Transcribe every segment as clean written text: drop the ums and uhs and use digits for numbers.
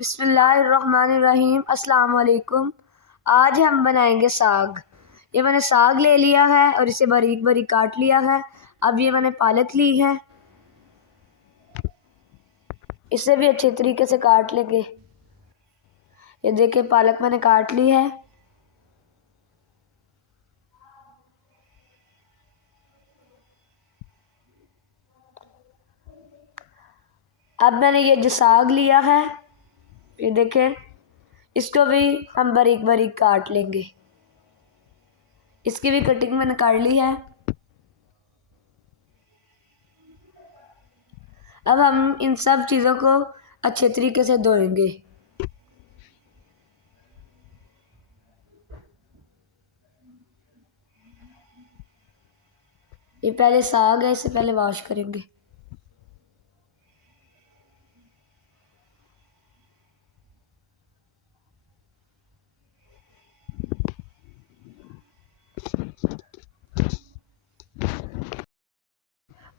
बिस्मिल्लाहिर्रहमानिर्रहीम। अस्सलाम वालेकुम। आज हम बनाएंगे साग। ये मैंने साग ले लिया है और इसे बारीक बारीक काट लिया है। अब ये मैंने पालक ली है, इसे भी अच्छे तरीके से काट लेंगे। ये देखिए पालक मैंने काट ली है। अब मैंने ये जो साग लिया है, ये देखें, इसको भी हम बारीक बारीक काट लेंगे। इसकी भी कटिंग मैंने कर ली है। अब हम इन सब चीज़ों को अच्छे तरीके से धोएंगे। ये पहले साग है, इसे पहले वॉश करेंगे।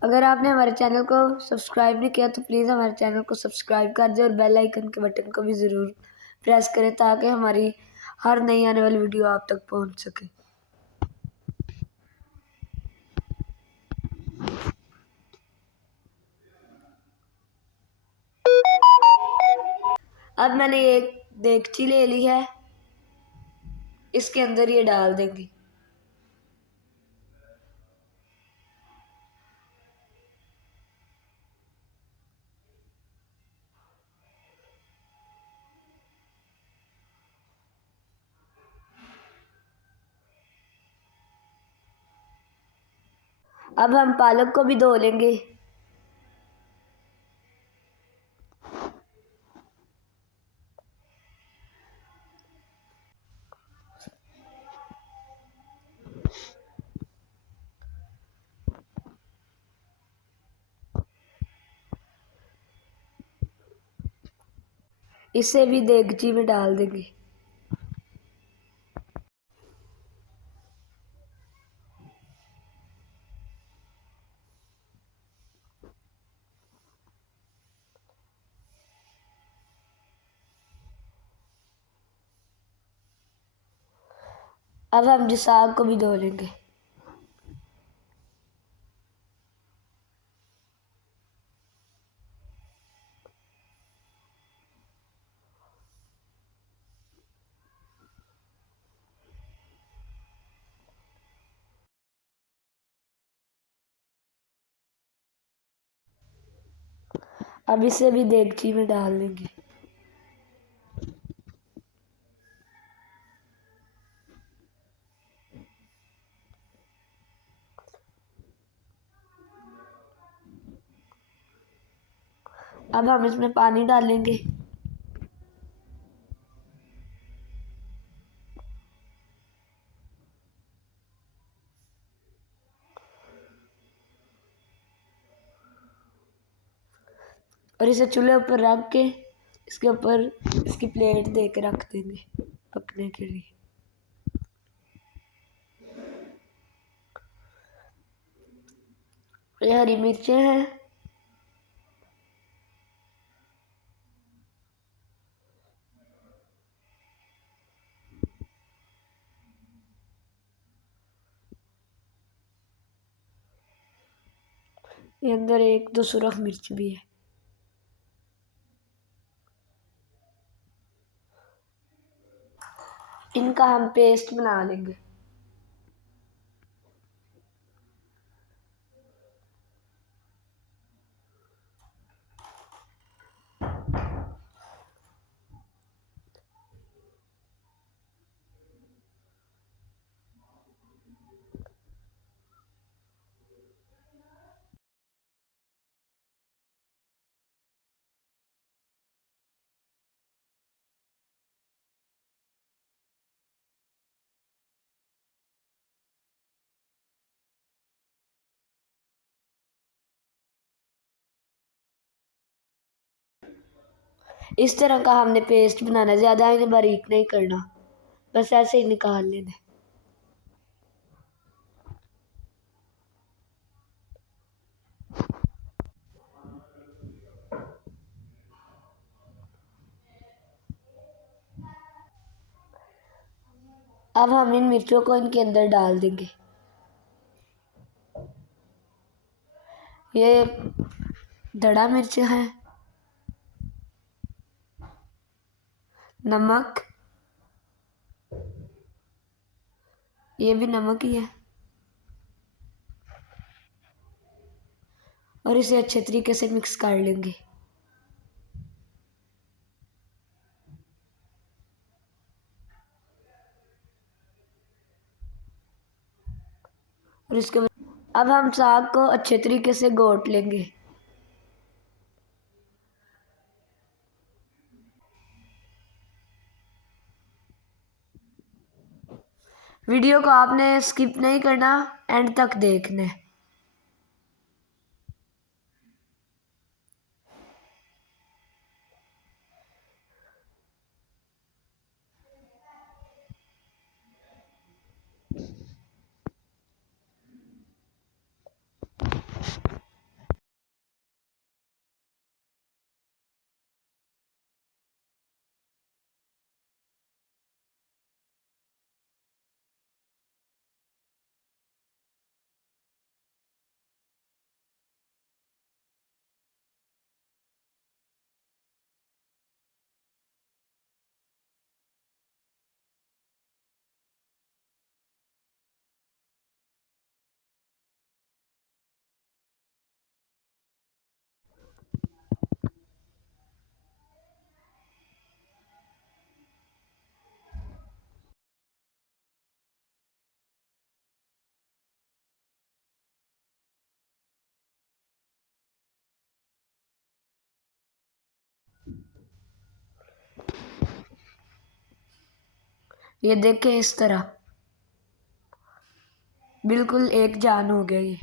अगर आपने हमारे चैनल को सब्सक्राइब नहीं किया तो प्लीज़ हमारे चैनल को सब्सक्राइब कर दें और बेल आइकन के बटन को भी ज़रूर प्रेस करें ताकि हमारी हर नई आने वाली वीडियो आप तक पहुंच सके। अब मैंने एक देगची ले ली है, इसके अंदर ये डाल देंगे। अब हम पालक को भी धो लेंगे। इसे भी देगची में डाल देंगे। अब हम जिस साग को भी धो लेंगे। अब इसे भी देगची में डाल देंगे। अब हम इसमें पानी डालेंगे। और इसे चूल्हे ऊपर रख के इसके ऊपर इसकी प्लेट दे के रख देंगे पकने के लिए। ये हरी मिर्चें हैं। ये अंदर एक दो सुरख मिर्च भी है। इनका हम पेस्ट बना लेंगे। इस तरह का हमने पेस्ट बनाना, ज़्यादा इन्हें बारीक नहीं करना, बस ऐसे ही निकाल लेना। अब हम इन मिर्चों को इनके अंदर डाल देंगे। ये धड़ा मिर्च है, नमक, ये भी नमक ही है, और इसे अच्छे तरीके से मिक्स कर लेंगे। और इसके बाद अब हम साग को अच्छे तरीके से घोट लेंगे। वीडियो को आपने स्किप नहीं करना, एंड तक देखना है। ये देखें, इस तरह बिल्कुल एक जान हो गया ये।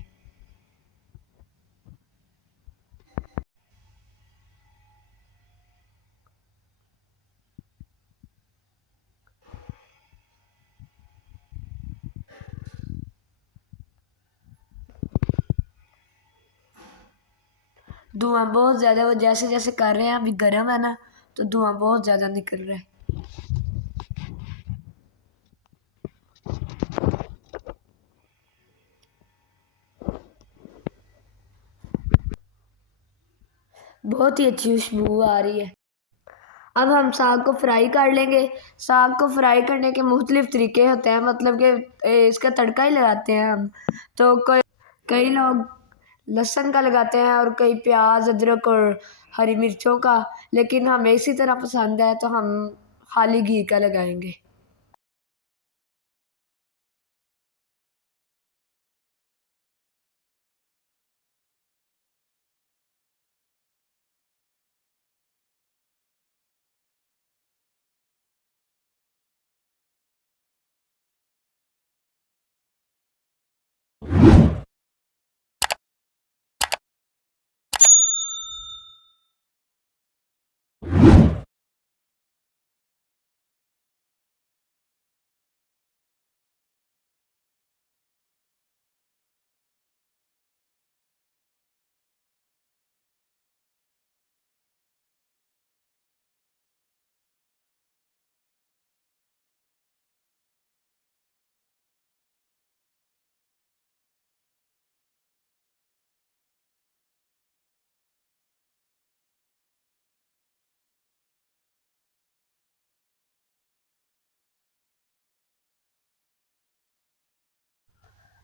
धुआं बहुत ज़्यादा, वो जैसे जैसे कर रहे हैं अभी गर्म है ना, तो धुआं बहुत ज़्यादा निकल रहा है। बहुत ही अच्छी खुशबू आ रही है। अब हम साग को फ्राई कर लेंगे। साग को फ्राई करने के मुख्तलिफ तरीके होते हैं, मतलब कि इसका तड़का ही लगाते हैं हम। तो कोई कई लोग लहसुन का लगाते हैं और कई प्याज, अदरक और हरी मिर्चों का, लेकिन हमें इसी तरह पसंद है तो हम खाली घी का लगाएंगे।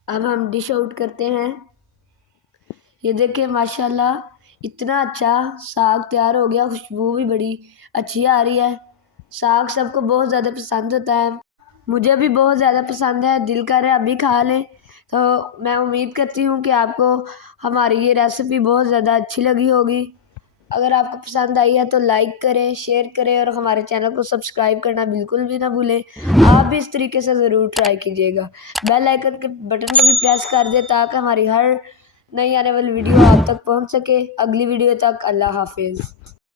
अब हम डिश आउट करते हैं। ये देखिए, माशाल्लाह इतना अच्छा साग तैयार हो गया, खुशबू भी बड़ी अच्छी आ रही है। साग सबको बहुत ज़्यादा पसंद होता है, मुझे भी बहुत ज़्यादा पसंद है, दिल कर रहा है अभी खा लें। तो मैं उम्मीद करती हूँ कि आपको हमारी ये रेसिपी बहुत ज़्यादा अच्छी लगी होगी। अगर आपको पसंद आई है तो लाइक करें, शेयर करें और हमारे चैनल को सब्सक्राइब करना बिल्कुल भी ना भूलें। आप भी इस तरीके से ज़रूर ट्राई कीजिएगा। बेल आइकन के बटन को भी प्रेस कर दें ताकि हमारी हर नई आने वाली वीडियो आप तक पहुंच सके। अगली वीडियो तक अल्लाह हाफिज़।